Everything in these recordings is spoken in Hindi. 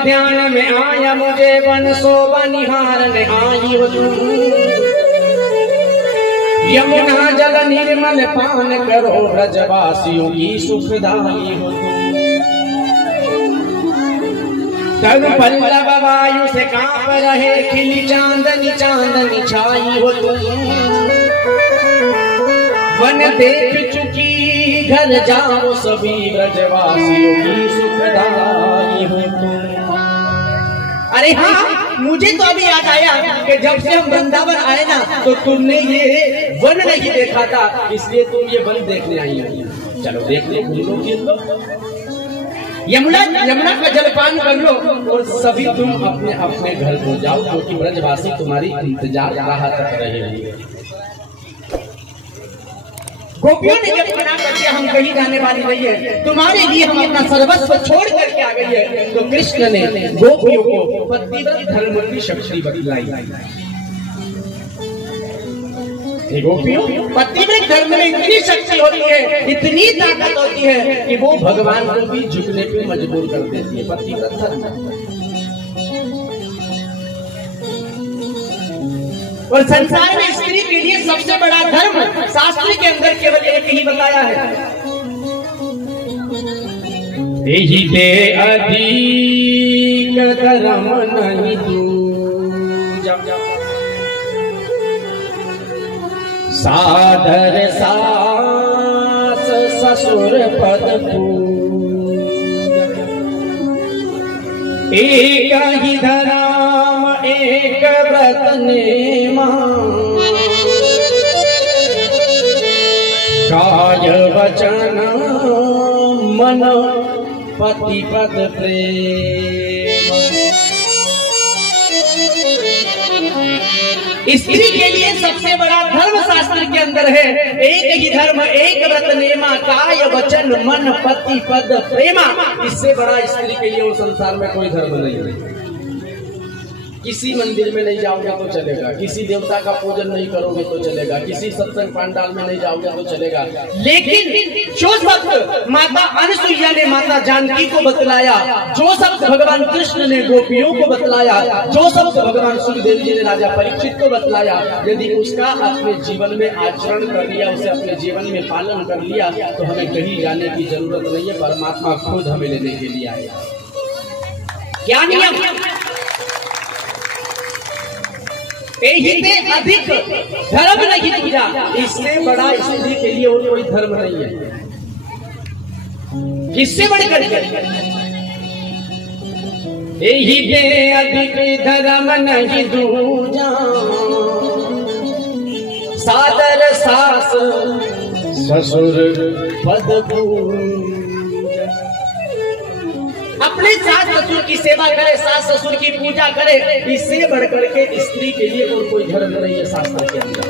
ध्यान में आया मुझे बन सो बनिहार नहाई हो तुम। यमुना जल निर्मल पान करो ब्रजवासियों की सुखदाई हो तुम। तब पल्लव वायु से कांप रहे खिली चांदनी चांदनी छाई हो तुम। वन देख चुकी घर जाओ सभी ब्रजवासियों की सुखदाई हो तुम। अरे हाँ, मुझे तो अभी याद आया कि जब से हम वृंदावन आए ना तो तुमने ये वन नहीं देखा था, इसलिए तुम ये वन देखने आई हो। चलो देखते यमुना का जलपान कर लो और सभी तुम अपने अपने घर को जाओ, क्योंकि ब्रजवासी तुम्हारी इंतजार राह तक रहेंगे। गोपियों ने जब मना कर दिया हम कहीं जाने वाली नहीं है, तुम्हारे लिए हम अपना सर्वस्व छोड़ करके आ गई है, तो कृष्ण ने गोपियों को पतिव्रत धर्म की शक्ति बतलाई। गोपियों, पतिव्रत धर्म में इतनी शक्ति होती है, इतनी ताकत होती है कि वो भगवान को भी झुकने पे मजबूर कर देती है। पतिव्रत धर्म और संसार में स्त्री के लिए सबसे बड़ा धर्म शास्त्र के अंदर केवल एक ही बताया है, यही दे अधिक धर्म नहीं दूजा। साधर सास ससुर पद पूजा। एक ही धर्म एक व्रत नेमा। काय वचन मन पति पद प्रेम। स्त्री के लिए सबसे बड़ा धर्म शास्त्र के अंदर है, एक ही धर्म एक व्रत नेमा। काय वचन मन पति पद प्रेमा। इससे बड़ा स्त्री के लिए वो संसार में कोई धर्म नहीं है। किसी मंदिर में नहीं जाओगे तो चलेगा, किसी देवता का पूजन नहीं करोगे तो चलेगा, किसी सत्संग पंडाल में नहीं जाओगे तो चलेगा, लेकिन जो शब्द माता अनसुईया ने माता जानकी को बतलाया, जो शब्द भगवान कृष्ण ने गोपियों को बतलाया, जो शब्द भगवान सुखदेव जी ने राजा परीक्षित को बतलाया, यदि उसका अपने जीवन में आचरण कर लिया, उसे अपने जीवन में पालन कर लिया, तो हमें कहीं जाने की जरूरत नहीं है। परमात्मा खुद हमें लेने के लिए आएगा। क्या नियम? यही से अधिक धर्म नहीं पूजा। इससे बड़ा स्त्री के लिए और कोई धर्म नहीं है। किससे बढ़कर यही से अधिक धर्म नहीं दूजा। सादर सास ससुर पद पूजा। अपने सास ससुर की सेवा करे, सास ससुर की पूजा करे, इससे बढ़कर के स्त्री के लिए और कोई धर्म नहीं है शास्त्र के अंदर।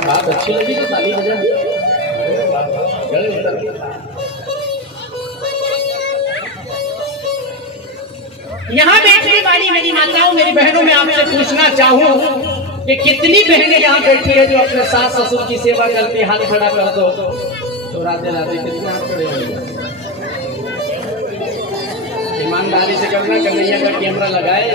बात अच्छी लगी तो ताली बजा। यहाँ बैठने वाली मेरी माताओं मेरी बहनों में आपसे पूछना चाहूँ कि कितनी बहनें यहाँ बैठी है जो अपने सास ससुर की सेवा करती, हाथ खड़ा कर दो तो राधे राधे। कितने हाथ खड़े होंगे? ईमानदारी से करना, कन्हैया का कैमरा लगाए।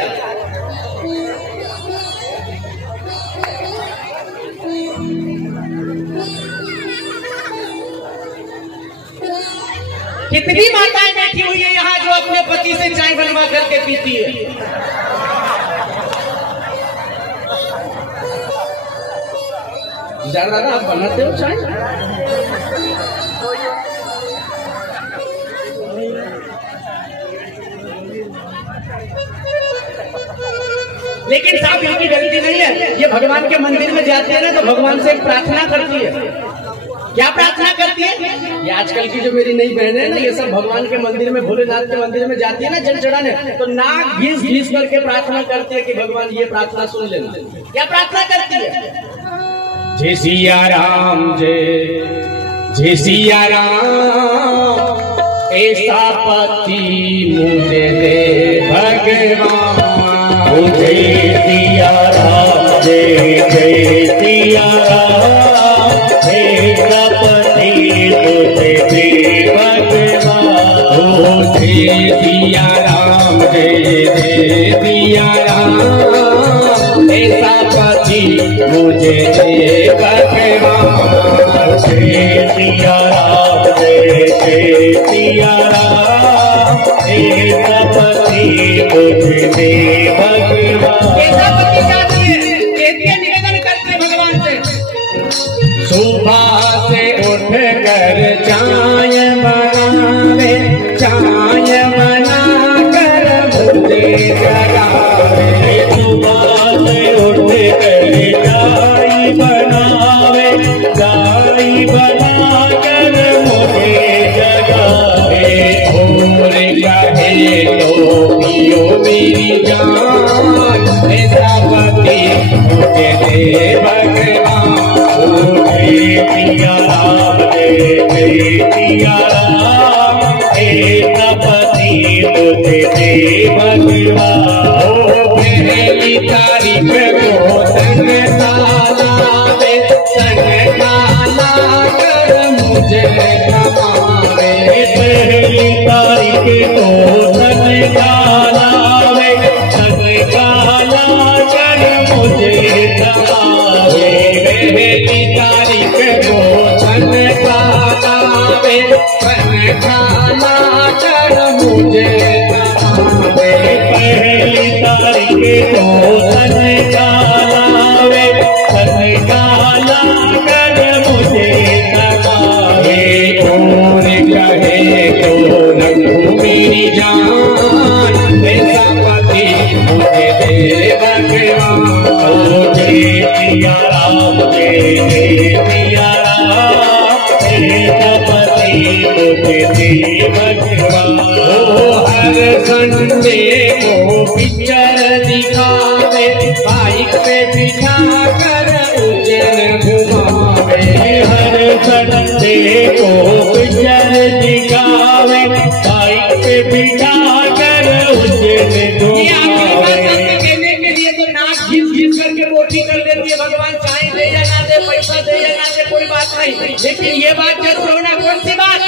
कितनी माताएं बैठी हुई है यहाँ जो अपने पति से चाय बनवा करके पीती है? ज्यादा आप बनाते हो चाय? लेकिन साहब इनकी गलती नहीं है। ये भगवान के मंदिर में जाते हैं ना तो भगवान से एक प्रार्थना करती है। क्या प्रार्थना करती है? ये आजकल की जो मेरी नई बहनें है ना, ये सब भगवान के मंदिर में, भोलेनाथ के मंदिर में जाती है ना जल चढ़ाने, तो नाक घिस घिस करके प्रार्थना करती है कि भगवान ये प्रार्थना सुन लेना। क्या प्रार्थना करती है? जय सिया राम, जय सिया राम, ऐसा पति मुझे दे भगवान। जय सिया राम, जय सिया राम, ऐसा पति मुझे दे भगवान। जय सिया राम, जय सिया राम, ऐसा पति मुझे दे भगवान। जय सिया राम, जय सिया राम, ऐसा पति मुझे दे भगवान। ऐसा पति चाहती है, निवेदन करते भगवान से। सुबह से उठ कर चाय बनावे, चाय बना कर मुझे जगावे। सुबह से उठ कर चाय बनावे, चाय बना कर मुझे जगावे। और कहे तो पियो मेरी जान, ऐसा पति मुझे दे भगवान। जय सिया राम, जय सिया राम, ऐसा पति मुझे दे भगवान। पहली तारीख को संग तालावे, संग ताला कर मुझे कमावे। पहली तारीख को संग तालावे, संग ताला कर मुझे कमावे। पहली तारीख को सन कालावे, सन काला कर मुझे कमावे। पहली तारीख को सन कालावे, सन काला कर मुझे कमावे। और कहे तो रखो मेरी जान, ऐसा पति मुझे दे भगवान। जय सिया राम, जय सिया राम, ऐसा पति मुझे दे भगवान। हर संडे को पिक्चर दिखावे, बाइक पे बिठा कर उज्जैन घुमावे। हर संडे को पिक्चर दिखावे, बाइक पे बिठा कर उज्जैन घुमावे। घिस करके बोटी कर देती है भगवान, चाहे दे या ना दे, पैसा दे या ना दे, कोई बात नहीं, लेकिन ये बात जरूर होना। कौन सी बात?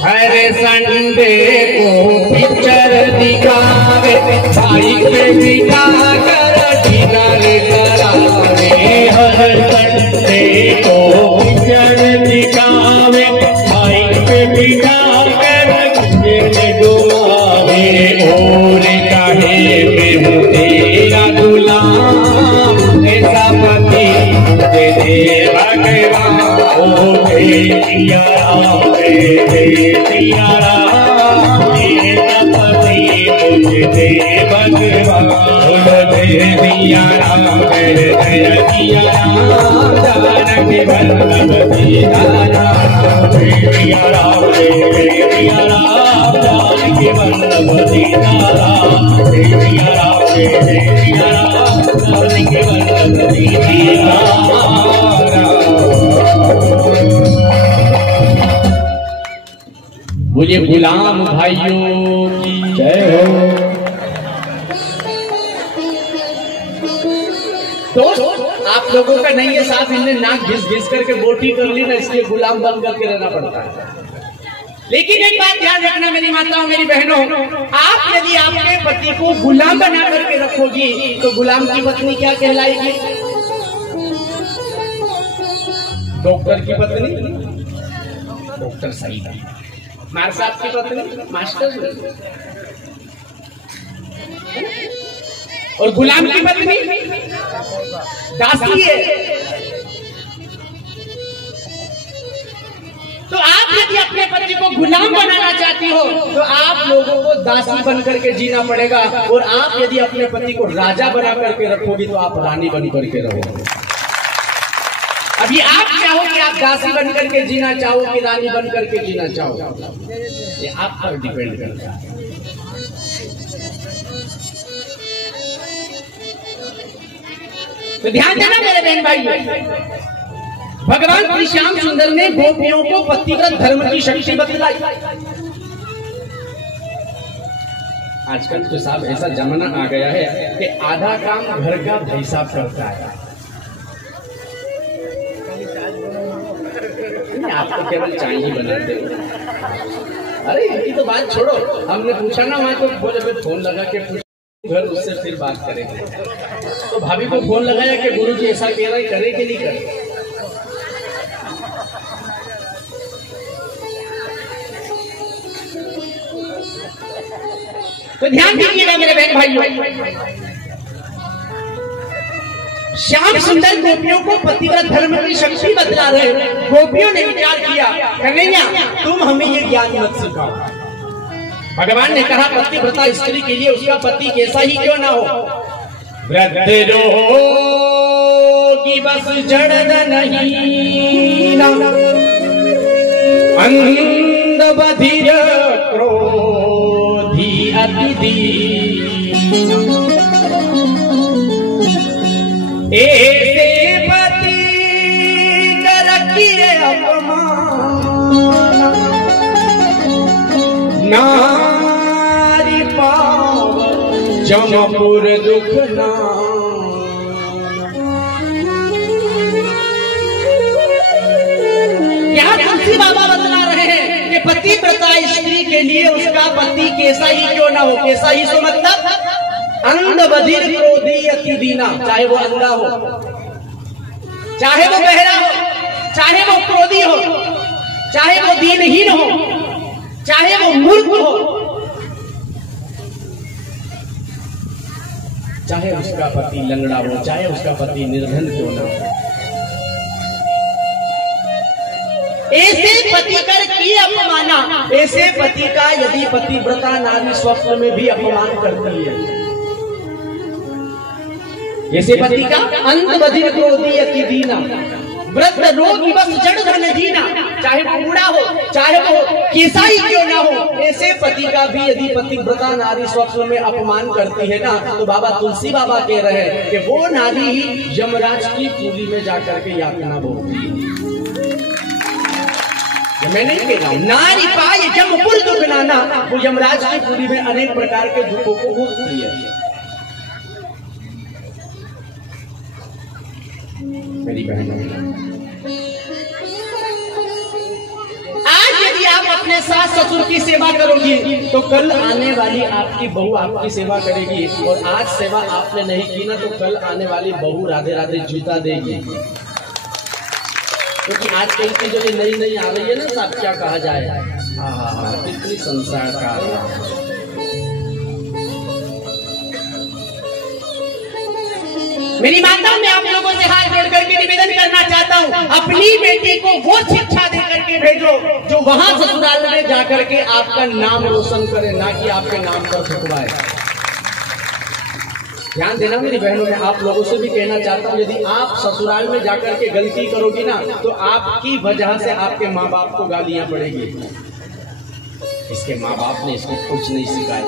हर संडे को पिक्चर दिखावे, बाइक पे बिठा कर डिनर करावे। हर संडे को पिक्चर दिखावे, बाइक पे बिठा कर डिनर घुमावे। और कहे मैं हूँ तेरा गुलाम, ऐसा पति मुझे दे भगवान। जय सिया राम, जय सिया राम, ऐसा पति मुझे दे भगवान। जय सिया राम, जय सिया राम, जानकी वल्लभ सीताराम। जय सिया राम, जय सिया राम, जानकी वल्लभ सीताराम। जय सिया राम, जय सिया राम, जानकी वल्लभ सीताराम। मुझे गुलाम भाइयों की जय हो। दोस्त, आप लोगों का नहीं है साथ, इनने नाक घिस घिस करके बोटी कर ली ना, इसलिए गुलाम बन करके रहना पड़ता है। लेकिन एक बात ध्यान रखना मेरी माताओं, मेरी बहनों, आप यदि आपके पति को गुलाम बना करके रखोगी तो गुलाम की पत्नी क्या कहलाएगी? डॉक्टर की पत्नी डॉक्टर सही है, मार साहब की पत्नी मास्टर, और गुलाम की पत्नी दासी है। तो आप यदि अपने पति को गुलाम बनाना चाहती हो तो आप लोगों को दासी बन करके जीना पड़ेगा, और आप यदि अपने पति को राजा बना करके रखोगी तो आप रानी बन करके रहोगे। अभी आप चाहो कि आप दासी बन करके जीना चाहो कि रानी बन करके जीना चाहो, ये आप पर डिपेंड करता है। तो ध्यान देना मेरे बहन भाई, भगवान श्री श्याम सुंदर ने गोपियों को पतिव्रत धर्म की शक्ति बतलाई। आजकल तो साहब ऐसा जमाना आ गया है कि आधा काम घर का भाई साहब करता है। आप तो केवल चाय ही बनाते हो। अरे ये तो बात छोड़ो, हमने पूछा ना वहाँ तो बोले फोन लगा के घर उससे फिर बात करेंगे। तो भाभी को फोन लगाया कि गुरु जी ऐसा कह रहा है, करे कि नहीं करे? तो ध्यान दीजिएगा मेरे बहन भाइयों, श्याम सुंदर गोपियों को पतिव्रत धर्म की शक्ति बतला रहे। गोपियों ने विचार किया, कन्हैया तुम हमें ये ज्ञान मत सिखाओ। भगवान ने कहा पतिव्रता स्त्री के लिए उसका पति कैसा ही क्यों ना हो, वृद्ध रोगी बस जड़ नहीं, अंध बधिर क्रोधी अति दीन, ऐसे पति कर किए अपमान, नारी पाव जमपुर दुख यहाँ तुलसी बाबा बतला रहे हैं कि पतिव्रता स्त्री के लिए उसका पति कैसा ही क्यों ना हो। कैसा ही तो मतलब अंध बधिर क्रोधी अति दीना, चाहे वो अंधा हो, चाहे वो बहरा हो, चाहे वो क्रोधी हो, चाहे वो दीनहीन हो, चाहे वो मूर्ख हो, चाहे उसका पति लंगड़ा हो, चाहे उसका पति निर्धन क्यों ना हो, ऐसे पति कर किए अपमाना। ऐसे पति का यदि पतिव्रता नारी स्वप्न में भी अपमान करती है, ऐसे पति का अंत बधिर क्रोधी अति दीना, वृद्ध रोगी बस जड़ धन जीना, चाहे वो बूढ़ा हो, चाहे वो कैसा ही क्यों ना हो, ऐसे पति का भी यदि पतिव्रता नारी स्वप्न में अपमान करती है ना, तो बाबा तुलसी बाबा कह रहे हैं कि वो नारी ही यमराज की पूरी में जाकर के यातना भोगती है। मैं नहीं कह रहा हूं, नारी पाए जमपुर दुख नाना, वो यमराज की पूरी में अनेक प्रकार के दुखों को भोगती है। मेरी बहनों, आज यदि आप अपने सास ससुर की सेवा करोगी तो कल आने वाली आपकी बहू आपकी सेवा करेगी, और आज सेवा आपने नहीं की ना तो कल आने वाली बहू राधे राधे जूता देगी। क्योंकि आज कई चीजें नई नई आ रही है ना, साहब क्या कहा जाए, हाँ कितनी संसार का। मेरी माता, मैं आप लोगों से हाथ जोड़ करके निवेदन करना चाहता हूँ, अपनी बेटी को वो शिक्षा दे करके भेजो जो वहां ससुराल में जाकर के आपका नाम रोशन करे, ना कि आपके नाम पर फुकवाए। ध्यान देना मेरी बहनों, मैं आप लोगों से भी कहना चाहता हूँ, यदि आप ससुराल में जाकर के गलती करोगी ना तो आपकी वजह से आपके माँ बाप को गालियां पड़ेगी। इसके माँ बाप ने इसको कुछ नहीं सिखाया।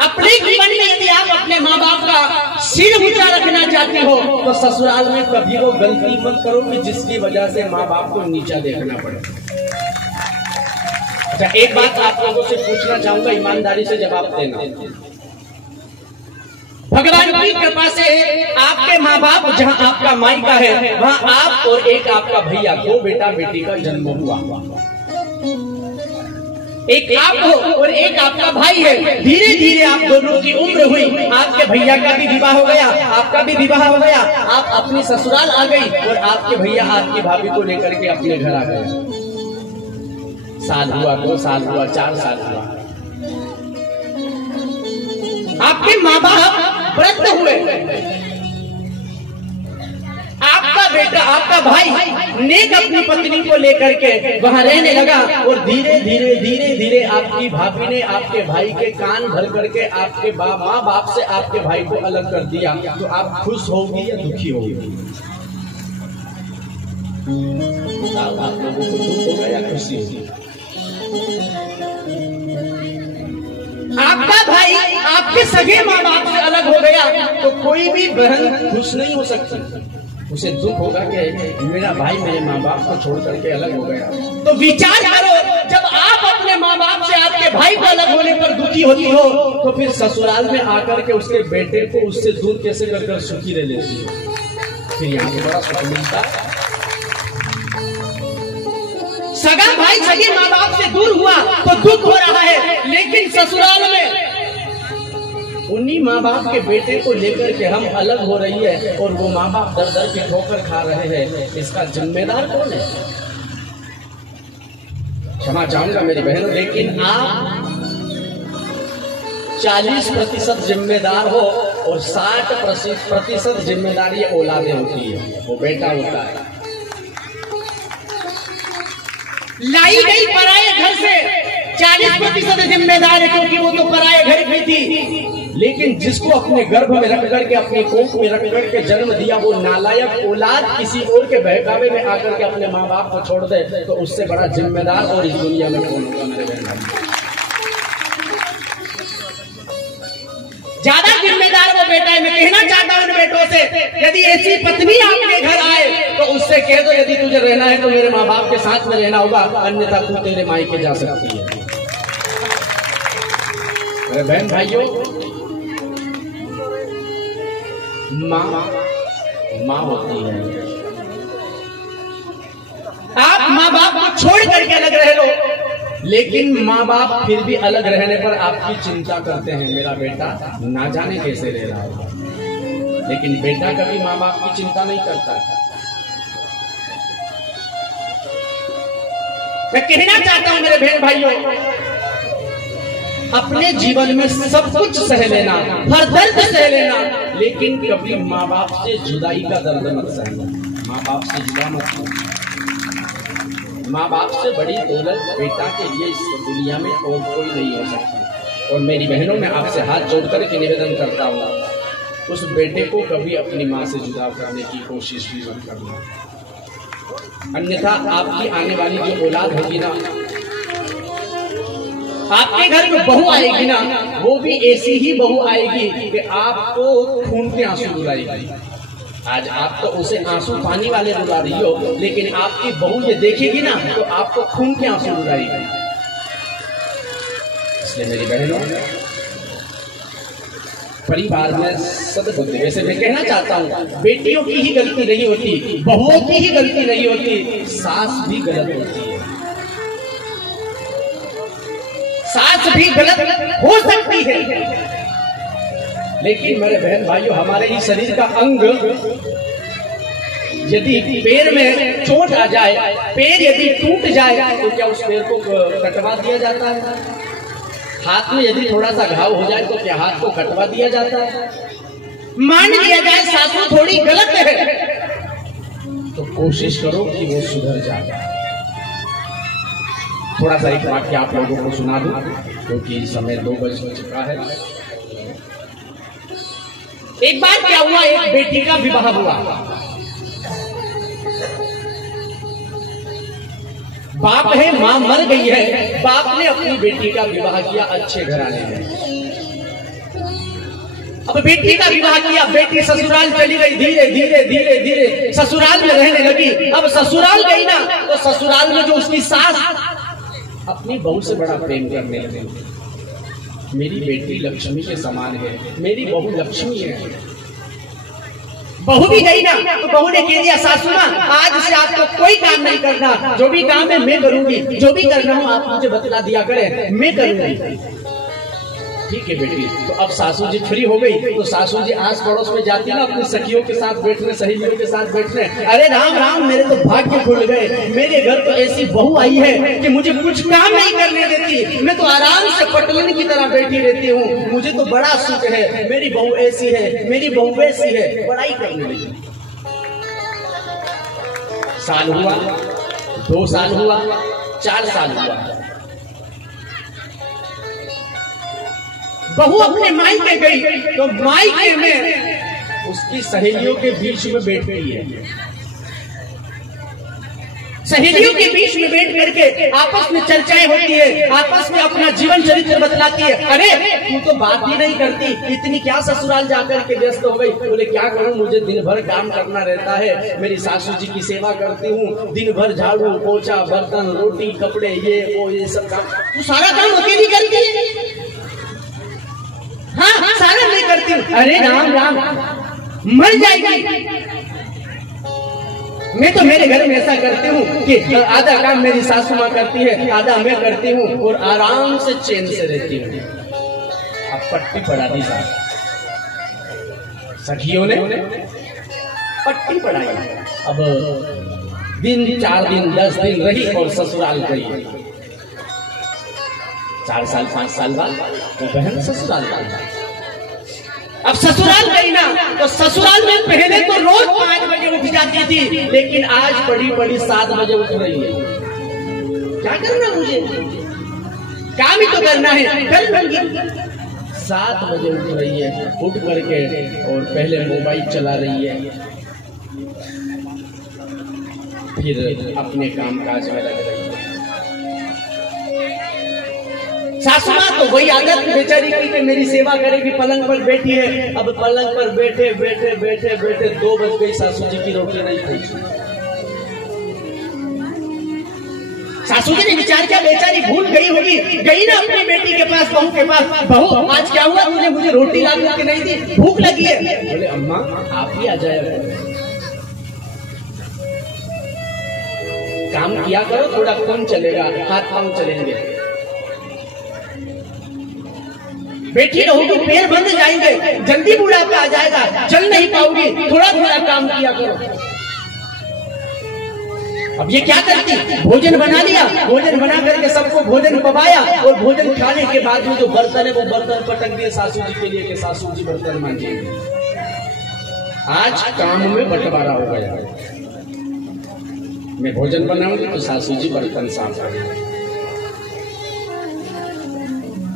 अपने जीवन में यदि आप अपने माँ बाप का सिर ऊंचा रखना चाहते हो तो ससुराल में कभी वो गलती मत करो कि जिसकी वजह से माँ बाप को नीचा देखना पड़े। अच्छा, एक बात आप लोगों से पूछना चाहूंगा, ईमानदारी से जवाब देना। भगवान की कृपा से आपके माँ बाप जहाँ आपका मायका है वहाँ आप और एक आपका भैया, दो बेटा बेटी का जन्म हुआ। एक आप हो और एक आपका भाई है। धीरे धीरे आप दोनों की उम्र हुई, आपके भैया का भी विवाह हो गया, आपका भी विवाह हो गया, आप अपनी ससुराल आ गई और आपके भैया आपकी भाभी को लेकर के अपने घर आ गए। साल हुआ, 2 साल हुआ, 4 साल हुआ, आपके माँ बाप वृद्ध हुए, आपका बेटा आपका भाई नेक अपनी पत्नी को लेकर के वहां रहने लगा और धीरे धीरे धीरे धीरे आपकी भाभी ने आपके भाई के कान भर करके आपके माँ बाप से आपके भाई को अलग कर दिया। तो आप खुश होगी या दुखी होगी? आप लोगों को दुख होगा या खुशी होगी? आपका भाई आपके सगे माँ बाप से अलग हो गया तो कोई भी बहन खुश नहीं हो सकती, उसे दुख होगा कि मेरा भाई मेरे माँ बाप को छोड़ करके अलग हो गया। तो विचार करो, जब आप अपने माँ बाप से आपके भाई को अलग होने पर दुखी होती हो तो फिर ससुराल में आकर के उसके बेटे को उससे दूर कैसे कर सुखी रह लेती हो? फिर यहाँ पे बड़ा सुख मिलता। सगा भाई सगे माँ बाप से दूर हुआ तो दुख हो रहा है, लेकिन ससुराल में उन्हीं माँ बाप के बेटे को लेकर के हम अलग हो रही है और वो माँ बाप दर दर की ठोकर खा रहे हैं। इसका जिम्मेदार कौन है? क्षमा चाहूंगा मेरी बहनों, लेकिन आप 40% जिम्मेदार हो और 60% जिम्मेदारी औलादें होती है, वो बेटा होता है। लाई गई पराये घर से 40% जिम्मेदार है, क्योंकि वो तो पराये घर की थी। लेकिन जिसको अपने गर्भ में रख करके, अपने कोख में रख करके जन्म दिया, वो नालायक औलाद किसी और के बहकावे में आकर के अपने माँ बाप को छोड़ दे, तो उससे बड़ा जिम्मेदार और इस दुनिया में कौन होगा मेरे बहन? ज्यादा जिम्मेदार वो बेटा है। मैं कहना चाहता हूं उन बेटों से, यदि ऐसी पत्नी आपके घर आए तो उससे कह दो, यदि तुझे रहना है तो मेरे माँ बाप के साथ में रहना होगा, अन्यथा तू तेरे मायके जा सकती है। मेरे बहन भाइयों, माँ होती है। आप माँ बाप को छोड़ करके अलग रह लो, लेकिन माँ बाप फिर भी अलग रहने पर आपकी चिंता करते हैं, मेरा बेटा ना जाने कैसे रह रहा होगा। लेकिन बेटा कभी माँ बाप की चिंता नहीं करता है। मैं कहना चाहता हूं मेरे बहन भाइयों, अपने जीवन में सब कुछ सह लेना, हर दर्द सह लेना, लेकिन कभी माँ बाप से जुदाई का दर्द मत सहना। माँ बाप से जुदा मत होना। माँ बाप से बड़ी दौलत बेटा के लिए इस दुनिया में और कोई नहीं हो सकती। और मेरी बहनों, मैं आपसे हाथ जोड़कर के निवेदन करता हूँ, उस बेटे को कभी अपनी माँ से जुदा करने की कोशिश भी मत करना, अन्यथा आपकी आने वाली जो औलाद होगी ना, आपके घर में बहू आएगी ना, वो भी ऐसी ही बहू आएगी कि आपको खून के आंसू रुलाएगी। आज आप तो उसे आंसू पानी वाले रुला रही हो, लेकिन आपकी बहू ये देखेगी ना तो आपको खून के आंसू रुलाएगी। इसलिए मेरी बहनों, परिवार में सद्बुद्धि, वैसे मैं कहना चाहता हूँ, बेटियों की ही गलती नहीं होती, बहुओं की ही गलती नहीं होती, सास भी गलत होती है। सास भी गलत हो सकती है, लेकिन मेरे बहन भाइयों, हमारे ही शरीर का अंग यदि पैर में चोट आ जाए, पैर यदि टूट जाए, तो क्या उस पैर को कटवा दिया जाता है? हाथ में यदि थोड़ा सा घाव हो जाए तो क्या हाथ को कटवा दिया जाता है? मान लिया जाए सासू थोड़ी गलत है, तो कोशिश करो कि वो सुधर जाए। थोड़ा सा एक वाक्य आप लोगों को सुना दूं, क्योंकि समय 2 बज चुका है। एक बार क्या हुआ, एक बेटी का विवाह हुआ। बाप है, मां मर गई है, बाप ने अपनी बेटी का विवाह किया अच्छे घराने में। अब बेटी का विवाह किया, बेटी ससुराल चली गई, धीरे धीरे धीरे धीरे ससुराल में रहने लगी। अब ससुराल गई ना, तो ससुराल में जो उसकी सास अपनी बहू से बड़ा प्रेम करने लगी। मेरी बेटी लक्ष्मी के समान है, मेरी बहू लक्ष्मी है। बहू भी गई ना, तो बहू ने कह दिया, सासू मां, आज से आपको कोई काम नहीं करना, जो भी काम है मैं करूंगी, जो भी करना हो आप मुझे बतला दिया करें, मैं करूंगी। ठीक है बेटी। तो अब सासू जी फ्री हो गई, तो सासू जी आस पड़ोस में जाती ना अपनी सखियों के साथ बैठने, सहेलियों के साथ बैठने, अरे राम राम, मेरे तो भाग्य खुल गए, मेरे घर तो ऐसी बहू आई है कि मुझे कुछ काम नहीं करने देती, मैं तो आराम से पटलन की तरह बैठी रहती हूँ, मुझे तो बड़ा सुख है, मेरी बहू ऐसी है, मेरी बहू वैसी है, बड़ाई करने लगी। साल हुआ, 2 साल हुआ, 4 साल हुआ, बहू अपने मायके गई, तो मायके में उसकी सहेलियों के बीच में बैठ गई है। सहेलियों के बीच में बैठ करके आपस में चर्चाएं होती है, आपस में अपना जीवन चरित्र बतलाती है। अरे तू तो बात भी नहीं करती, इतनी क्या ससुराल जाकर के व्यस्त हो गई? बोले क्या करूं, मुझे दिन भर काम करना रहता है, मेरी सासू जी की सेवा करती हूँ, दिन भर झाड़ू पोछा बर्तन रोटी कपड़े ये सब काम। तू सारा काम अकेली करती है? हाँ सारा नहीं करती हूँ। अरे राम राम, मर जाएगी। मैं तो मेरे घर में ऐसा करती हूँ कि आधा काम मेरी सासू माँ करती है, आधा मैं करती हूँ और आराम से चैन से रहती हूँ। अब पट्टी पढ़ा दी साहब, सखियों ने पट्टी पढ़ाई। अब दिन 4 दिन 10 दिन रही और ससुराल गई। 4 साल 5 साल बाद वो बहन ससुराल गई। अब ससुराल गई ना, तो ससुराल में पहले तो रोज 5 बजे उठ जाती थी, लेकिन आज बड़ी बड़ी 7 बजे उठ रही है। क्या करना मुझे, काम ही तो करना है, कर लूंगी। 7 बजे उठ रही है, उठ करके और पहले मोबाइल चला रही है, फिर अपने काम काज में लग रही है। सासू माँ तो वही आदत बेचारी की कि मेरी सेवा करेगी, पलंग पर बैठी है। अब पलंग पर बैठे बैठे बैठे बैठे 2 बज गई, सासू जी की रोटी नहीं पहुंची। सासू जी ने विचार किया बेचारी भूल गई होगी, गई ना अपनी बेटी के पास, बहू के पास, बहू आज क्या हुआ, तुझे मुझे रोटी ला के नहीं दी, भूख लगी है। बोले अम्मा आप ही आ जाए, काम किया करो, थोड़ा कम चलेगा, हाथ पांव चलेंगे। बैठी रहोगी पैर बंद जाएंगे, जल्दी बुढ़ापा आ जाएगा, चल नहीं पाओगी, थोड़ा थोड़ा काम किया करो। अब ये क्या करती, भोजन बना लिया, भोजन बना करके सबको भोजन पवाया और भोजन खाने के बाद में जो बर्तन है वो बर्तन पटक दिए सासू जी के लिए कि सासू जी बर्तन मांजिए। आज काम में बंटवारा हो गया, मैं भोजन बनाऊंगी तो सासू जी बर्तन साफ करेंगे,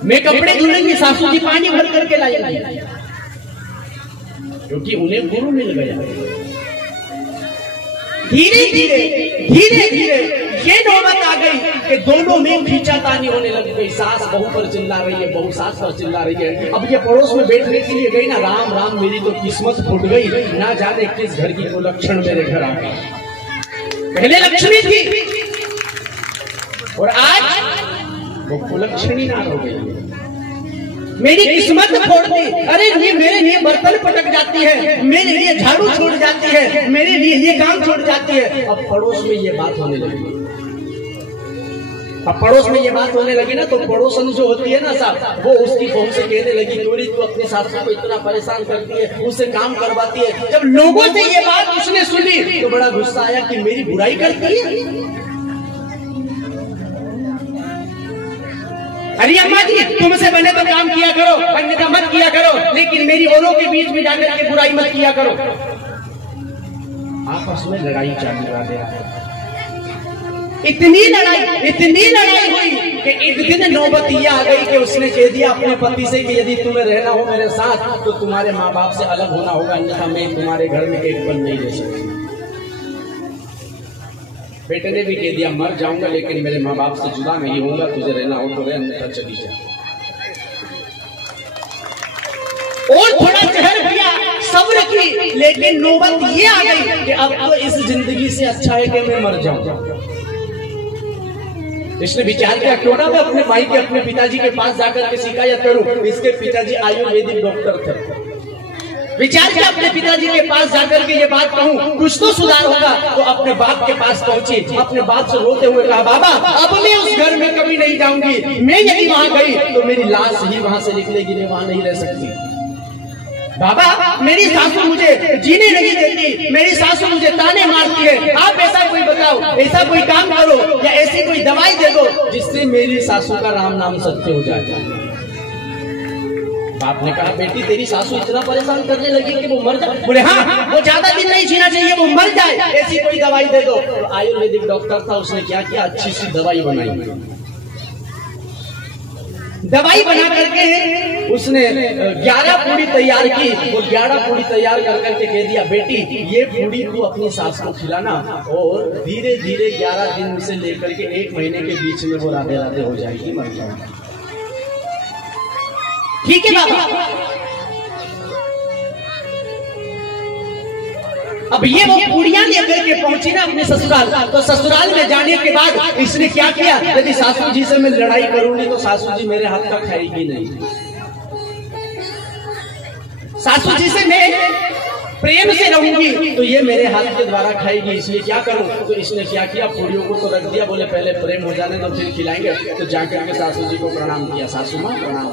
मैं कपड़े धुलेंगी, सासू जी पानी भर करके लाएंगे, क्योंकि उन्हें गुरु मिल गया। धीरे धीरे धीरे धीरे ये नौबत आ गई कि दोनों में खींचातानी होने लग गई। सास बहू पर चिल्ला रही है, बहू सास पर चिल्ला रही है। अब ये पड़ोस में बैठने के लिए गई ना, राम राम मेरी तो किस्मत फूट गई, ना जाने किस घर की वो लक्षण मेरे घर आ गई। पहले लक्ष्मी थी और आज वो कुलक्षणी ना हो गई। मेरी किस्मत फोड़ दी, अरे ये मेरे लिए बर्तन पटक जाती है, मेरे लिए झाड़ू छोड़ जाती है, मेरे लिए ये काम छोड़ जाती है। अब पड़ोस में ये बात होने लगी, अब पड़ोस में ये बात होने लगी ना, तो पड़ोसन जो होती है ना साहब, वो उसकी बहू से कहने लगी, नूरी तू अपने सासू को इतना परेशान करती है, उससे काम करवाती है। जब लोगों से ये बात उसने सुनी तो बड़ा गुस्सा आया कि मेरी बुराई करती है। अरे अम्मा जी तुमसे बने तो काम किया करो, अन्यथा मत किया करो, लेकिन मेरी औरों के बीच में जाकर के बुराई मत किया करो। आपस में लड़ाई चालू करा दिया। इतनी लड़ाई हुई कि एक दिन नौबत ये आ गई कि उसने कह दिया अपने पति से कि यदि तुम्हें रहना हो मेरे साथ तो तुम्हारे माँ बाप से अलग होना होगा, अन्यथा मैं तुम्हारे घर में एक पल नहीं रह सकती। बेटे ने भी कह दिया मर जाऊंगा लेकिन मेरे माँ बाप से जुदा नहीं होगा, तुझे रहना हो तो रह, अन्यथा चली जा। और थोड़ा जहर किया, सब्र की, लेकिन नौबत ये आ गई कि अब तो इस जिंदगी से अच्छा है कि मैं मर जाऊं। इसने विचार किया क्यों ना मैं अपने भाई के अपने पिताजी के पास जाकर के शिकायत करूं। इसके पिताजी आयुर्वेदिक डॉक्टर थे। विचार किया अपने पिताजी के पास जाकर के ये बात कहूं, कुछ तो सुधार होगा। तो अपने बाप के पास पहुंची, अपने बाप से रोते हुए कहा बाबा अब मैं उस घर में कभी नहीं जाऊंगी, मैं यदि वहां गई तो मेरी लाश ही वहां से निकलेगी, मैं वहां नहीं रह सकती। बाबा मेरी सासू मुझे जीने नहीं देती, मेरी सासू मुझे ताने मारती है, आप ऐसा कोई बताओ, ऐसा कोई काम करो या ऐसी कोई दवाई दे दो जिससे मेरी सासू का राम नाम सत्य हो जाए। बाप ने कहा बेटी तेरी सासू इतना परेशान करने लगी कि वो मर जाए। बोले हाँ वो ज्यादा दिन नहीं जीना चाहिए, वो मर जाए, ऐसी कोई दवाई दे दो। तो आयुर्वेदिक डॉक्टर था, उसने क्या किया, अच्छी सी दवाई बनाई। दवाई बना करके उसने 11 पूड़ी तैयार की और 11 पूड़ी तैयार कर करके कह दिया बेटी ये पूड़ी तू अपनी सास को खिलाना और धीरे धीरे 11 दिन से लेकर के 1 महीने के बीच में वो राधे राधे हो जाएगी, मर जाएगी। ठीक है बाबा। अब ये वो पूड़ियां लेकर के पहुंची ना अपने ससुराल, तो ससुराल में जाने के बाद इसने क्या किया, यदि सासू जी से मैं लड़ाई करूंगी तो सासू जी मेरे हाथ का खाएगी नहीं। सासू जी से मैं प्रेम से रहूंगी तो ये मेरे हाथ के द्वारा खाएगी, इसलिए क्या करूं? तो इसने क्या किया, पूड़ियों को तो रख दिया, बोले पहले प्रेम हो जाने तो फिर खिलाएंगे। तो जाकर के सासू जी को प्रणाम किया, सासू माँ प्रणाम,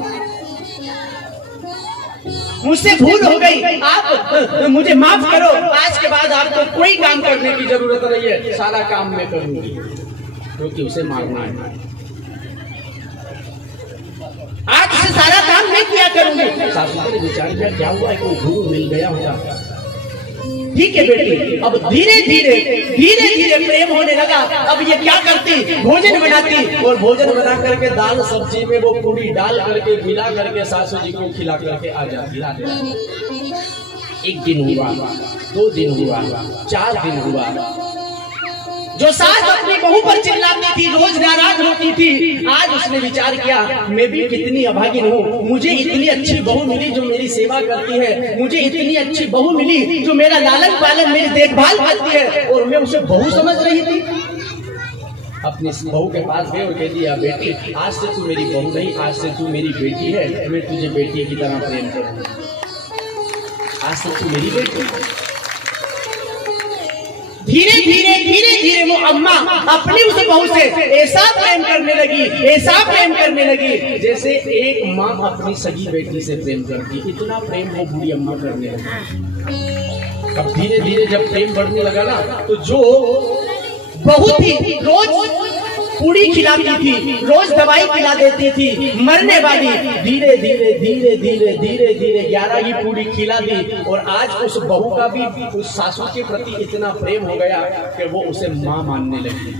मुझसे भूल हो गई, आप मुझे माफ करो, आज के बाद आपको कोई काम करने की जरूरत नहीं है, सारा काम मैं करूंगी, क्योंकि उसे मारना है। आज से सारा काम मैं किया करूंगी। सासू ने विचार किया, क्या हुआ, कोई गुरु मिल गया होगा। ठीक है बेटी, अब धीरे धीरे प्रेम होने लगा। अब ये क्या करती, भोजन बनाती, और भोजन बना करके दाल सब्जी में वो पूरी डाल करके मिला करके सासू जी को खिला करके आ जाती। एक दिन हुआ, 2 दिन हुआ, 4 दिन हुआ, जो सास अपनी बहू पर चिल्लाती थी, रोज नाराज होती थी, आज उसने विचार किया, मैं भी कितनी अभागिन हूँ, मुझे इतनी अच्छी बहू मिली जो मेरी सेवा करती है, मुझे इतनी अच्छी बहू मिली जो मेरा लालन पालन, मेरी देखभाल करती है, और मैं उसे बहू समझ रही थी। अपनी बहू के पास गए और कह दिया, बेटी आज से तू मेरी बहू नहीं, आज से तू मेरी बेटी है, मैं तुझे बेटी की तरह प्रेम करूंगा, आज से तू मेरी बेटी। धीरे धीरे वो अम्मा अपनी उस बहू से ऐसा प्रेम करने लगी जैसे एक माँ अपनी सगी बेटी से प्रेम करती, इतना प्रेम वो बूढ़ी अम्मा करने लगी। अब धीरे धीरे जब प्रेम बढ़ने लगा ना, तो जो बहू थी रोज पूड़ी खिलाती थी, रोज दवाई खिला देती थी, मरने वाली, धीरे धीरे 11 ही पूड़ी खिला दी, और आज उस बहू का भी उस सासू के प्रति इतना प्रेम हो गया कि वो उसे माँ मानने लगी।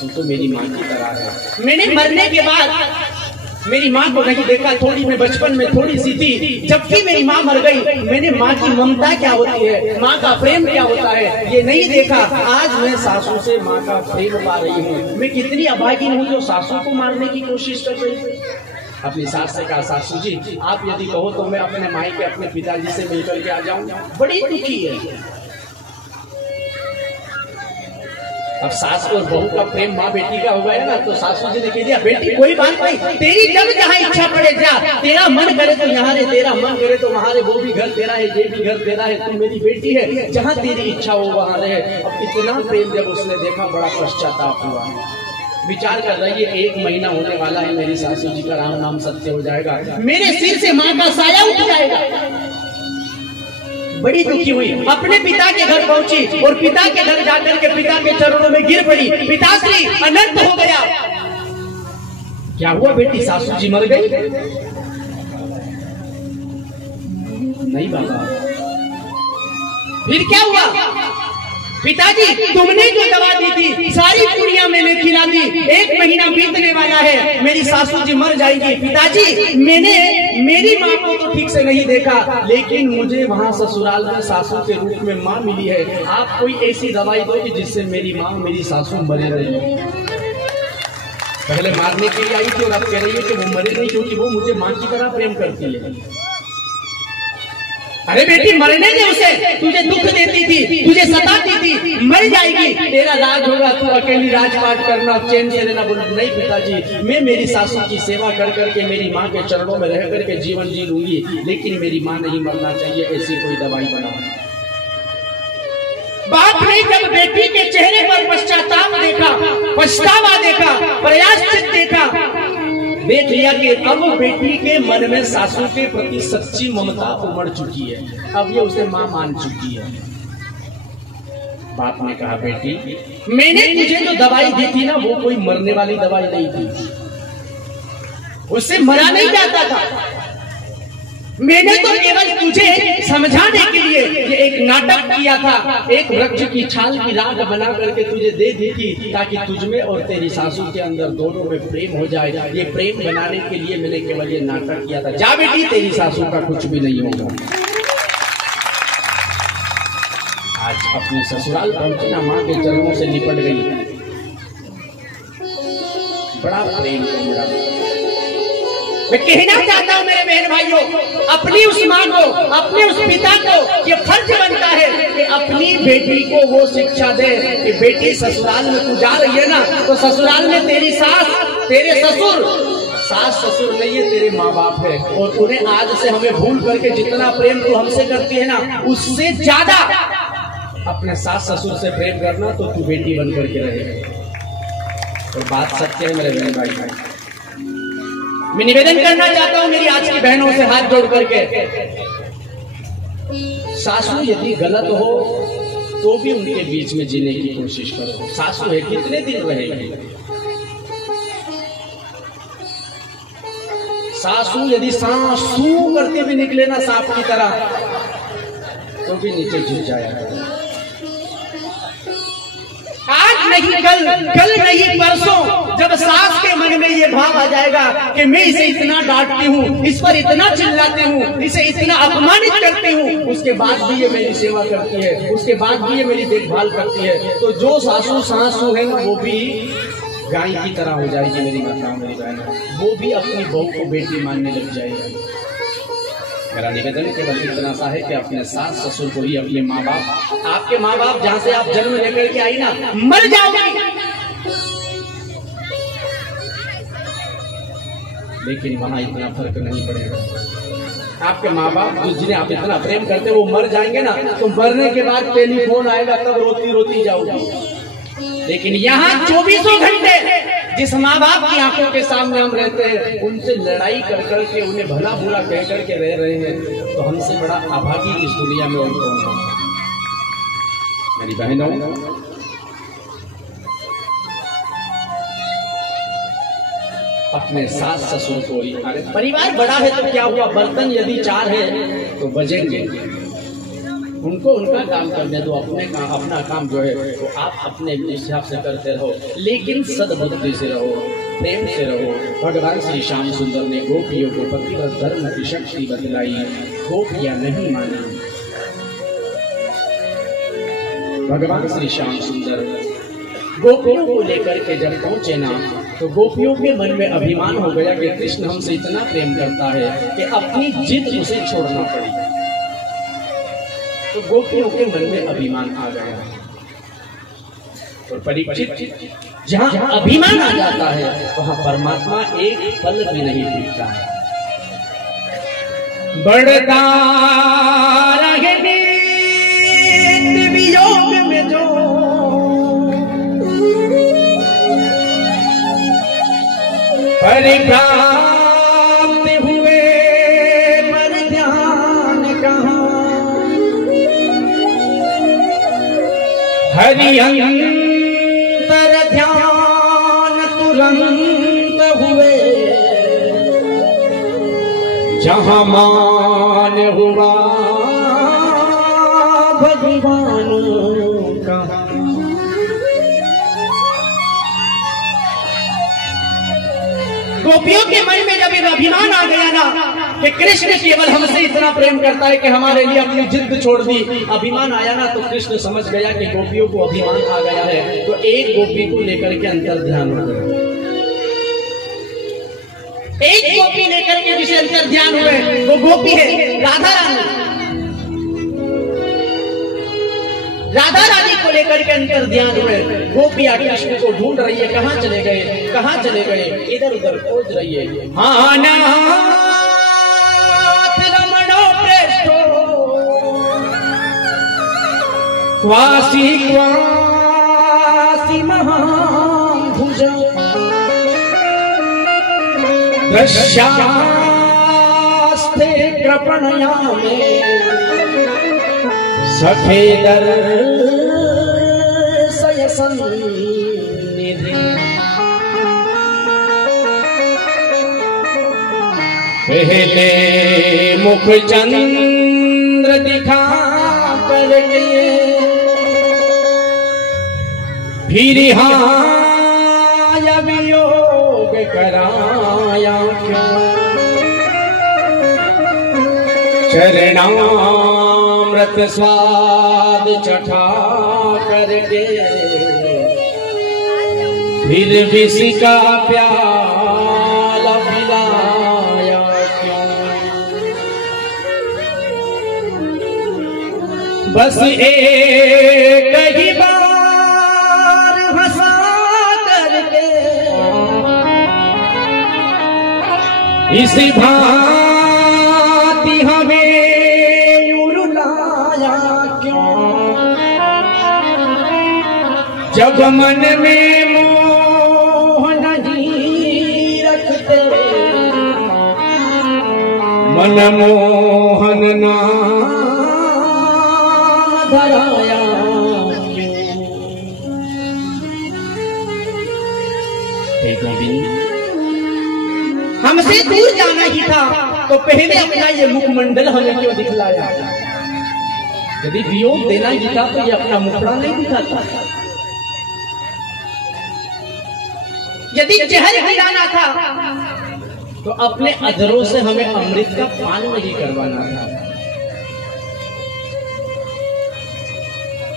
तू तो मेरी माँ की तरह है। मैंने मरने के बाद मेरी माँ को नहीं देखा, थोड़ी मैं बचपन में थोड़ी सी थी, जबकि मेरी माँ मर गई, मैंने माँ की ममता क्या होती है, माँ का प्रेम क्या होता है, ये नहीं देखा। आज मैं सासू से माँ का प्रेम पा रही हूँ। मैं कितनी अभागिन हूँ जो सासू को मारने की कोशिश कर रही थी। अपनी सास से कहा, सासू जी आप यदि कहो तो मैं अपने मायके अपने पिताजी से मिलकर के आ जाऊँ। बड़ी दुखी है। अब सास और बहू का प्रेम माँ बेटी का हो गया ना, तो सासू जी ने कह दिया, बेटी कोई बात नहीं, तेरी जब जहाँ इच्छा पड़े जा, तेरा मन करे तो यहाँ रे, तेरा मन करे तो वहाँ रे, वो भी घर तेरा है, ये भी घर तेरा है, तू मेरी बेटी है, जहाँ तेरी इच्छा हो वहाँ रहे। अब इतना प्रेम जब उसने देखा, बड़ा पश्चाताप हुआ। विचार कर रही है, 1 महीना होने वाला है, मेरी सासू जी का राम नाम सत्य हो जाएगा, मेरे सिर से माँ का साया उठ जाएगा। बड़ी दुखी हुई, अपने पिता के घर पहुंची और पिता के घर जाकर के पिता के चरणों में गिर पड़ी। पिताश्री अनर्थ हो गया। क्या हुआ बेटी, सासू जी मर गई? नहीं बाबा। फिर क्या हुआ? पिताजी तुमने जो दवा दी थी सारी पूड़ियां मैंने खिला दी, 1 महीना बीतने वाला है, मेरी सासू जी मर जाएगी। पिताजी मैंने मेरी माँ को तो ठीक से नहीं देखा, लेकिन मुझे वहाँ ससुराल में सासू के रूप में माँ मिली है। आप कोई ऐसी दवाई दो कि जिससे मेरी माँ मेरी सासू मरे नहीं। पहले मारने के लिए आई थी और अब कह रही है कि वो मरे नहीं, क्योंकि वो मुझे माँ की तरह प्रेम करती है। अरे बेटी मरने दे उसे, तुझे दुख देती थी, तुझे सताती थी, मर जाएगी, तेरा राज होगा, तू अकेली राजपाट करना, चैन से रहना। बोल नहीं पिताजी, मैं मेरी सासू की सेवा कर करके मेरी माँ के चरणों में रह करके जीवन जी लूंगी, लेकिन मेरी माँ नहीं मरना चाहिए, ऐसी कोई दवाई बनाओ। बाप ने जब बेटी के चेहरे पर पश्चाताप देखा, पछतावा देखा, प्रयाश्चित देखा, देख लिया कि अब बेटी के मन में सासू के प्रति सच्ची ममता उमड़ चुकी है, अब ये उसे माँ मान चुकी है। बाप ने कहा, बेटी मैंने तुझे जो दवाई दी थी ना, वो कोई मरने वाली दवाई नहीं थी, उससे मरा नहीं जाता था। मैंने तो केवल तुझे समझाने के लिए ये एक नाटक किया था, एक वृक्ष की छाल की राख बना करके तुझे दे दी थी, ताकि तुझमें और तेरी सासू के अंदर दोनों में प्रेम हो जाए। ये प्रेम बनाने के लिए मैंने केवल ये नाटक किया था। जा बेटी, तेरी सासू का कुछ भी नहीं होगा। आज अपनी ससुराल पहुंची ना, माँ के चरणों से लिपट गई, बड़ा प्रेम मेरा। मैं कहना चाहता हूँ मेरे बहन भाइयों, अपनी उस माँ को, अपने उस पिता को ये फर्ज बनता है कि अपनी बेटी को वो शिक्षा दे कि बेटी ससुराल में तू जा रही है ना, तो ससुराल में तेरी सास, तेरे ससुर सास ससुर नहीं है, तेरे माँ बाप है। और उन्हें आज से हमें भूल करके जितना प्रेम तू हमसे करती है ना, उससे ज्यादा अपने सास ससुर से प्रेम करना, तो तू बेटी बन करके रहे। और बात सत्य है मेरे बहन भाई। मैं निवेदन करना चाहता हूं मेरी आज की बहनों से हाथ जोड़ करके, सासू यदि गलत हो तो भी उनके बीच में जीने की कोशिश करो। सासू है, कितने दिन रहेगी? सासू यदि सासू करते भी निकले ना सांप की तरह, तो भी नीचे गिर जाएगा। आज नहीं कल, कल नहीं परसों, जब सास के मन में ये भाव आ जाएगा कि मैं इसे इतना डांटती हूँ, इस पर इतना चिल्लाती हूँ, इसे इतना अपमानित करती हूँ, उसके बाद भी ये मेरी सेवा करती है, उसके बाद भी ये मेरी देखभाल करती है, तो जो सासू है ना, वो भी गाय की तरह हो जाएगी। मेरी माता, मेरी बहन, वो भी अपनी बहू को बेटी मानने लग जाएगी। मेरा निवेदन केवल इतना सा है कि अपने सास ससुर को ही अपने माँ बाप, आपके माँ बाप जहाँ से आप जन्म लेकर के आई ना, मर जाओगे, लेकिन वहां इतना फर्क नहीं पड़ेगा। आपके माँ बाप जिन्हें आप इतना प्रेम करते हो, वो मर जाएंगे ना, तो मरने के बाद टेलीफोन आएगा, तब रोती रोती जाओगी। लेकिन यहाँ 24 घंटे जिस माँ बाप की आंखों के सामने हम रहते हैं, उनसे लड़ाई कर करके, उन्हें भला बुरा कह करके रह रहे हैं, तो हमसे बड़ा अभागी इस दुनिया में और कौन है? मेरी बहनों, अपने सास ससुर को ही, अरे परिवार बड़ा है तो क्या हुआ, बर्तन यदि 4 है तो बजेंगे, उनको उनका काम करने दो, अपना काम जो है वो आप अपने हिसाब से करते रहो, लेकिन सद्बुद्धि से रहो, प्रेम से रहो। भगवान श्री श्याम सुंदर ने गोपियों को पतिव्रत धर्म की शक्ति बतलाई, गोपियां नहीं मानी। भगवान श्री श्याम सुंदर गोपियों को लेकर के जब पहुंचे ना, तो गोपियों के मन में अभिमान हो गया कि कृष्ण हमसे इतना प्रेम करता है कि अपनी जिद उसे छोड़ना पड़ी। तो गोपियों के मन में अभिमान आ गया। और परीक्षित, जहां अभिमान आ जाता है वहां परमात्मा एक पल भी नहीं टिकता है। बढ़ता रहे वियोग में जो परिप्राप्त हुए, पर ध्यान कहाँ हरि अंतर ध्यान तुरंत हुए, जहाँ मान हुआ भगवान का। गोपियों के मन में जब एक अभिमान आ गया ना कि कृष्ण केवल हमसे इतना प्रेम करता है कि हमारे लिए अपनी जिद छोड़ दी, अभिमान आया ना, तो कृष्ण समझ गया कि गोपियों को अभिमान आ गया है, तो एक गोपी को लेकर के अंतर ध्यान हो गया। एक गोपी लेकर के जिसे अंतर ध्यान हुए, वो गोपी है राधा रानी। राधा रानी को लेकर के अंतर ध्यान हुए, गोपियां कृष्ण को ढूंढ रही है, कहाँ चले गए, कहाँ चले गए, इधर उधर खोज रही है। रमणो प्रेष्ठो क्वासी क्वासी महाभुज दृश्यास्ते कृपणया में सफेदर सयसन्निधि। पहले मुख चंद्र दिखा करके, फिर वियोग कराया क्यों, चरणामृत स्वाद चखा करके, फिर विष का प्याला पिलाया क्यों। बस एक ही बार हंसा करके इसी भांति हमें रुलाया क्यों, जब मन में मोह नहीं रखते, मनमोहन नाम धराया क्यों। हे गोविंद, हमसे दूर जाना ही था तो पहले अपना ये मुखमंडल हमें क्यों दिखलाया। यदि वियोग देना ही था तो ये अपना मुखड़ा नहीं दिखाता। यदि जहर गिराना था तो अपने अधरों से हमें अमृत का पान नहीं करवाना था।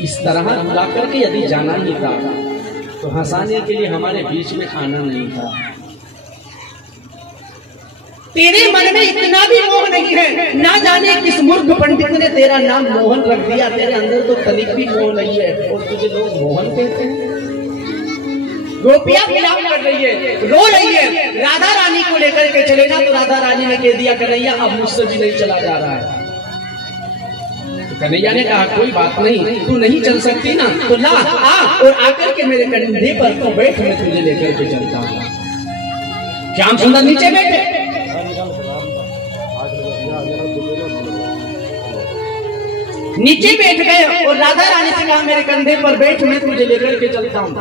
इस तरह बुला करके यदि जाना ही था तो हंसाने के लिए हमारे बीच में आना नहीं था। तेरे मन में इतना भी मोह नहीं है, ना जाने किस मूर्ख पंडित ने तेरा नाम मोहन रख दिया। तेरे अंदर तो तनिक भी मोह नहीं है और तुझे लोग मोहन कहते हैं। गोपियां विलाप कर रही है, रो रही है, राधा रानी को लेकर के चले ना, तो राधा रानी ने कह दिया कन्हैया अब मुझसे भी नहीं चला जा रहा है। तो कन्हैया ने कहा कोई बात नहीं, तू नहीं चल सकती ना तो ला आ और आकर के मेरे कंधे पर तो बैठ, मैं तुझे लेकर के चलता हूँ। श्याम सुंदर नीचे बैठे, नीचे बैठ गए और राधा रानी से कहा मेरे कंधे पर बैठ, मैं तुझे लेकर के चलता हूँ।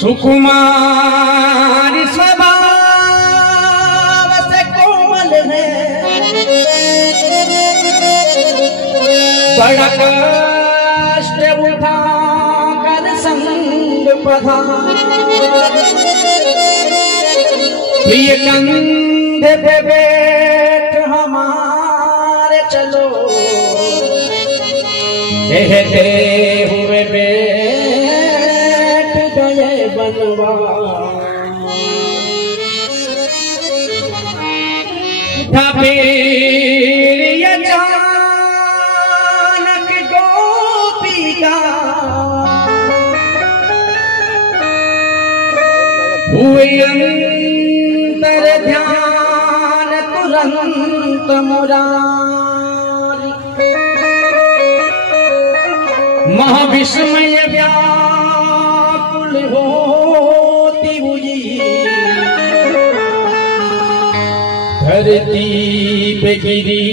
सुकुमार स्वभाव से कोमल है, बड़ा कष्ट उठा कर संग पधार, प्रिय कंधे पे बैठ हमारे चलो, कहते हुए बैठ गए बनवा। फिर अचानक गोपी का हुए अंतर ध्यान तुरंत मुरारी, महाविस्मय व्याकुल होती हुई धरती पे गिरी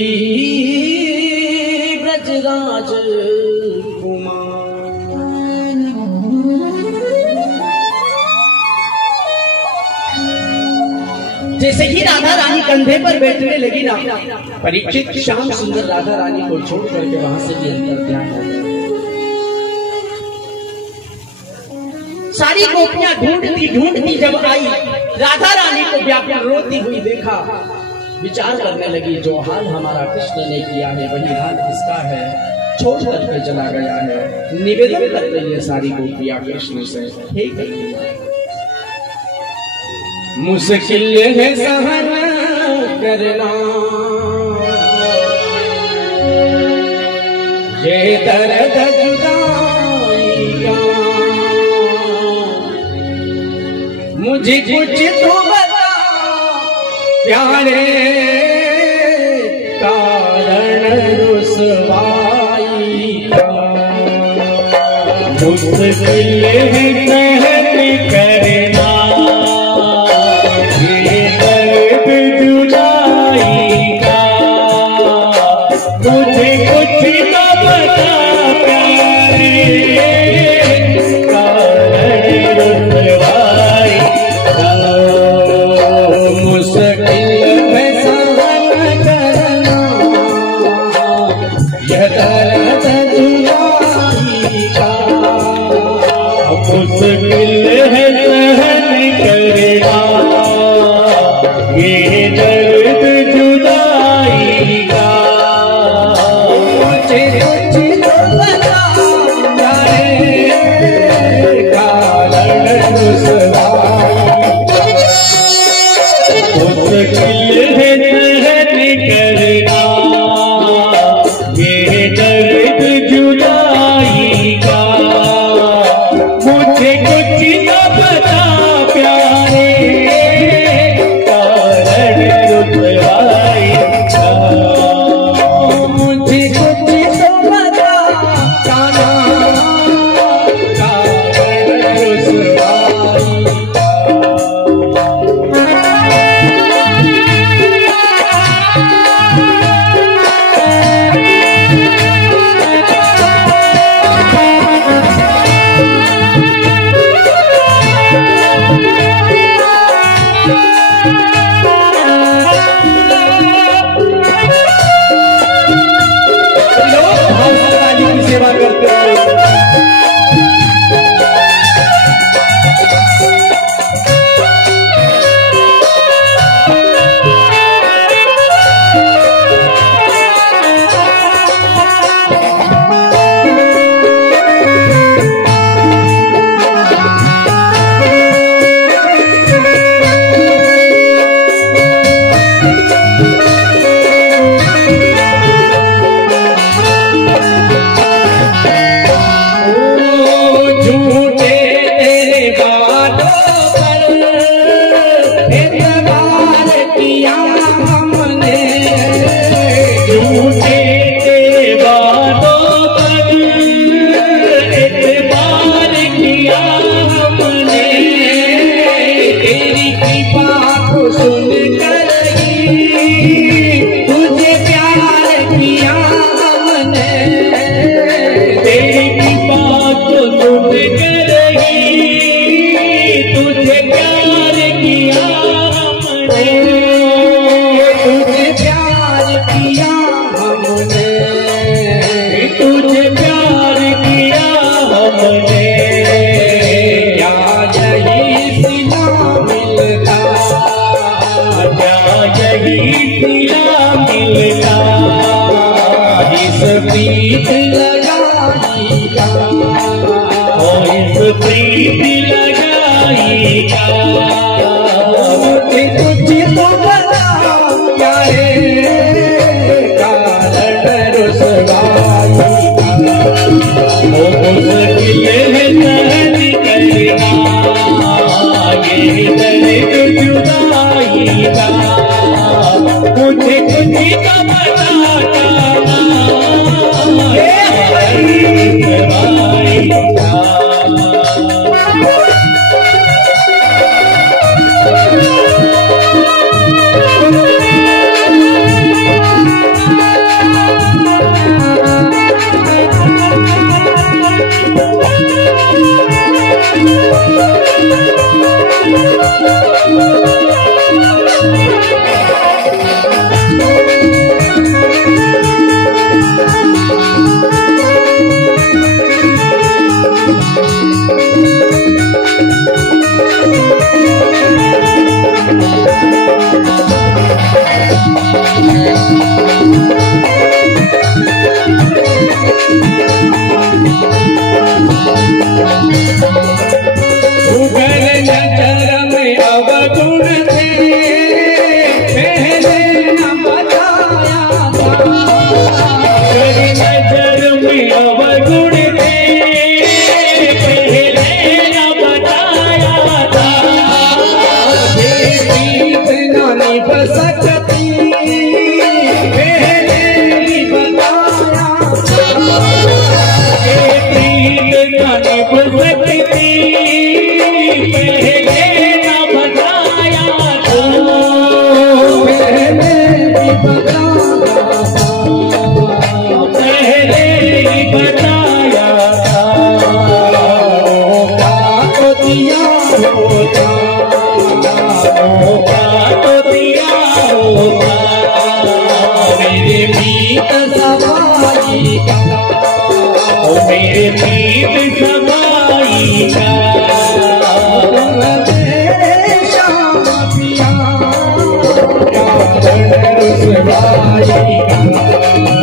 ब्रजराज कुमार। जैसे ही राधा रानी कंधे पर बैठने लगी ना, परीक्षित श्याम सुंदर राधा रानी को छोड़ करके वहां से भी अंतर ध्यान हो गया। सारी गोपियां ढूंढती जब आई, राधा रानी को व्याकुल रोती हुई देखा, विचार करने लगी जो हाल हमारा कृष्ण ने किया है वही हाल इसका है, छोड़ करके चला गया है। निवेदन कर रही है सारी गोपियां कृष्ण से, हे कन्हैया मुश्किल है सहन करना, ये दर्द जुदाई का, मुझे कुछ तो बता प्यारे कारण रुसवाई का। मुश्किल है सहन करना, ये दर्द जुदाई का, मुझे कुछ तो बता प्यारे कारण रुसवाई का। मुश्किल में सहन करना, यह दर्द जुदाई का, मुश्किल है प्रीत लगाईगा, इस प्रीत लगाईगा। मुझे कुछ तो बता प्यारे कारण रुसवाई का, मुश्किल है सहन करना ये दर्द जुदाई का। मुझे कुछ तो बताना मेरे प्रीत सबाई का।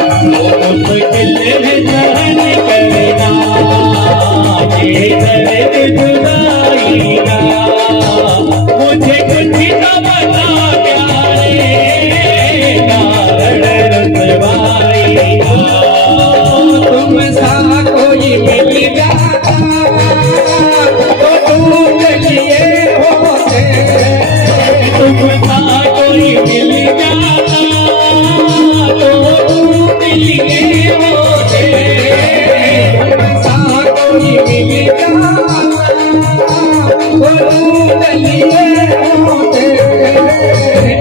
मुश्किल है सहन करना ये दर्द जुदाई का। मुझे कुछ तो बता प्यारे कारण रुसवाई का। तुम सा कोई मिल जाता तो ढूंढ लिए होते, तुम सा कोई मिल जाता तो ढूंढ लिए होते। तुम सा कोई मिल जाता तो ढूंढ लिए होते,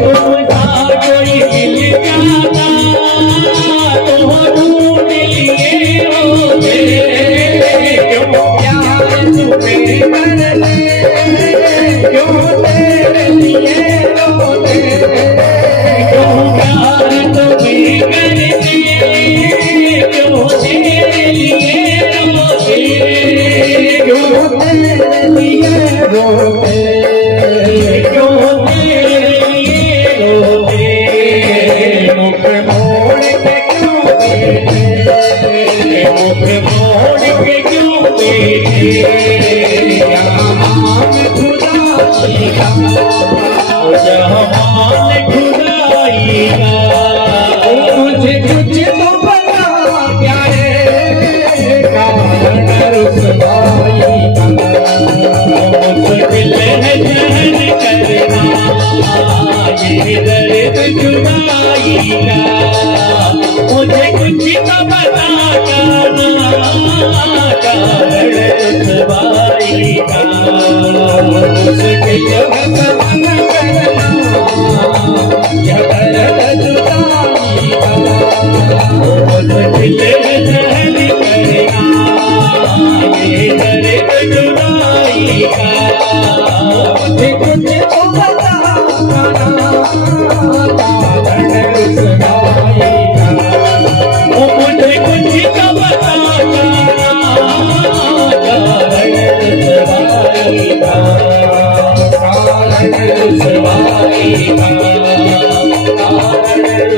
तुम सा कोई मिल जाता तो ढूंढ लिए होते। प्यार तुम्हें कर ले क्यों तेरे लिए रोते, प्यार तुम्हें करते क्यों तेरे लिए रोते। क्यों तेरे लिए रोते, क्यों तेरे लिए रोते। मुख मोड़ के क्यों देते, मुख मोड़ के क्यों देते। जहान खुदाई का, जहान खुदाई का। मुझे कुछ तो बता प्यारे कारण रुसवाई का। मुश्किल है सहन करना ये दर्द जुदाई का। मुझे कुछ तो बता कारण रुसवाई का। मुश्किल है सहन करना यह दर्द जुदाई का। मुश्किल है सहन करना ये दर्द जुदाई का। मुझे कुछ तो बता कारण रुसवाई का। मुझे कुछ तो बता कारण रुसवाई का।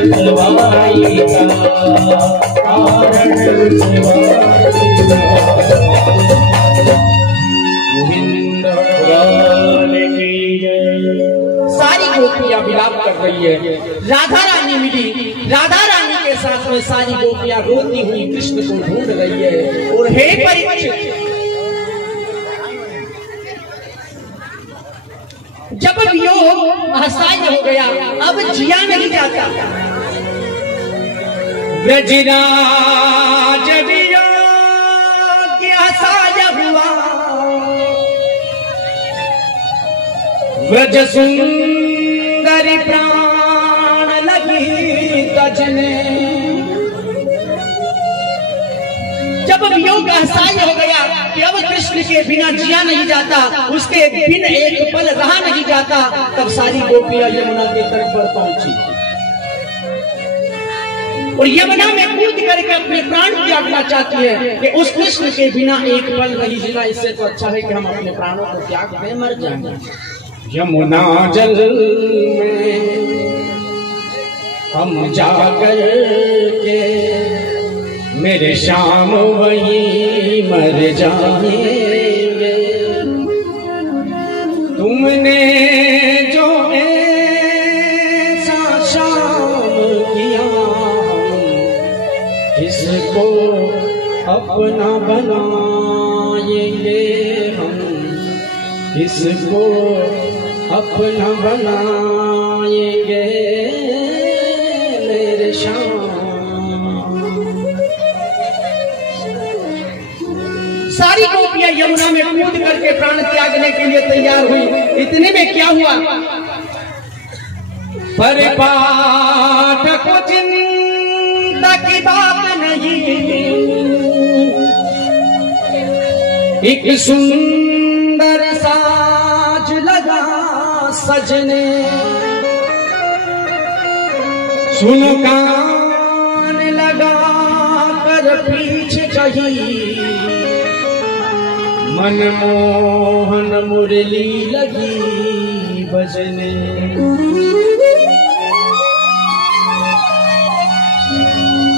सवाई का कारण सारी गोपियां विलाप कर रही है। राधा रानी मिली, राधा रानी के साथ में सारी गोपियां रोती हुई कृष्ण को ढूंढ रही है। और हे परीक्षित, जब वियोग असह्य हो गया, अब जिया नहीं जाता। ब्रजराज वियोग असह्य हुआ, ब्रज सुंदरी प्राण लगी तजने। जब वियोग असह्य हो गया कि अब कृष्ण के बिना जिया नहीं जाता, उसके बिन एक पल रहा नहीं जाता, तब सारी गोपियां यमुना के तट पर पहुंची और यमुना में कूद करके अपने प्राण त्यागना चाहती है कि उस कृष्ण के बिना एक पल नहीं जीना, इससे तो अच्छा है कि हम अपने प्राणों को त्याग दें, मर जाएंगे। यमुना जल में हम जाकर के मेरे श्याम वहीं मर जाएंगे। तुमने जो ऐसा शाम किया, किसको अपना बनाएंगे हम, किसको अपना बनाएंगे मेरे श्याम। सारी गोपियां यमुना में कूद करके प्राण त्यागने के लिए तैयार हुई। इतने में क्या हुआ, पर पाठक को चिंता की बात नहीं, एक सुंदर साज लगा सजने। सुनो कान लगा कर पीछे कही, मनमोहन मुरली लगी बजने।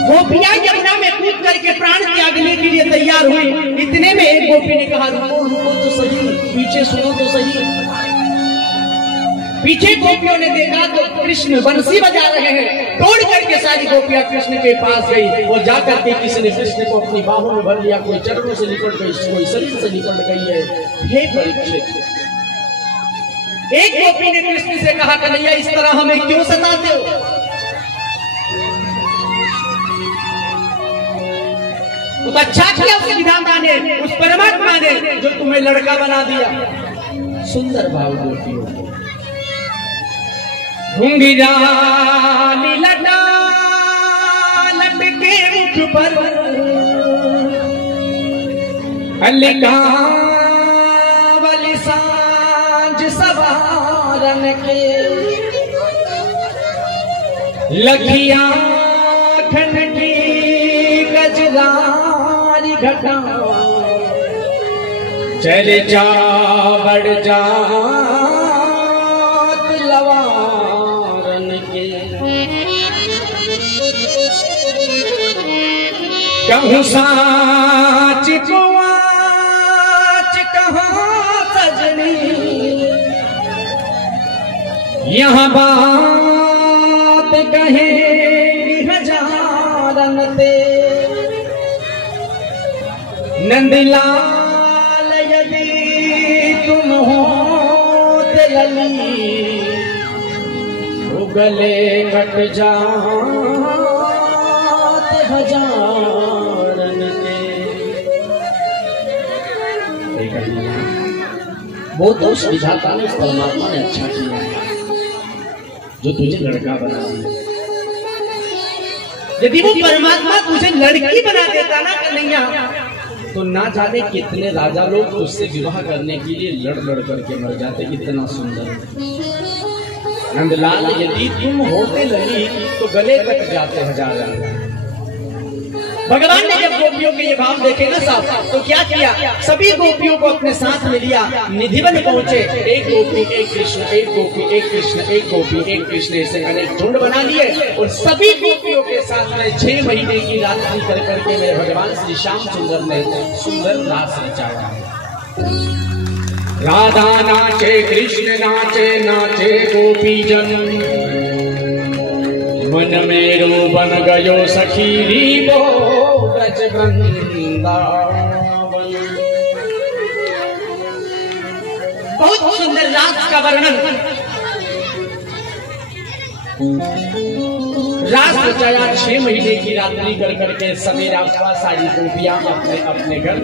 गोपियां यमुना में कूद करके प्राण त्यागने के लिए तैयार हुई। इतने में एक गोपी ने कहा, रुको रुको तो सही, पीछे सुनो तो सही। पीछे गोपियों ने देखा तो कृष्ण बंसी बजा रहे हैं। दौड़ करके सारी गोपियां कृष्ण के पास गई और जाकर के किसी ने कृष्ण को अपनी बाहों में भर लिया, कोई चरणों से लिपट गई, कोई शरीर से लिपट गई है। हे परीक्षित, एक गोपी ने कृष्ण से कहा, कन्हैया इस तरह हमें क्यों सताते हो? तो अच्छा किया उस विधाता ने, उस परमात्मा ने जो तुम्हें लड़का बना दिया। सुंदर भाव गोपियों को घुंघरानी लटा लटके मुख पर, अलिका वाली सांझ सवारन के, लखिया ठंडी गजरारी घटा, चल जा बढ़ जा लवारन के। कहूँ साच को आज कहाँ सजनी, यहाँ बात कहेंगी हजारन ते। नंदलाल यदि तुम हो लली, गले कट जात हजारन के। वो तो उस विधाता ने, उस परमात्मा ने अच्छा किया जो तुझे लड़का बना दिया। यदि वो परमात्मा तुझे लड़की बना देता ना कन्हैया, तो ना जाने कितने राजा लोग उससे विवाह करने के लिए लड़ लड़ करके मर जाते। कितना सुंदर नंदलाल यदि तुम होते लली, तो गले कट जाते हजार। भगवान ने जब गोपियों के ये भाव देखे ना साहब, तो क्या किया, सभी गोपियों को अपने साथ में लिया, निधिवन पहुंचे, एक गोपी एक कृष्ण, एक गोपी एक कृष्ण, एक गोपी एक कृष्ण, ऐसे अनेक झुंड बना लिए और सभी गोपियों के साथ में 6 महीने की रात्रि कर करके मेरे भगवान श्री श्याम सुंदर ने सुंदर रास रचाया। राधा नाचे कृष्ण नाचे, नाचे गोपी जन, मन मेरो बन गयो सखी रीबो ब्रज वृंदावन। बहुत सुंदर रास का वर्णन, रास रचाया। 6 महीने की रात्रि कर करके सवेरा सारी गोपियां अपने अपने घर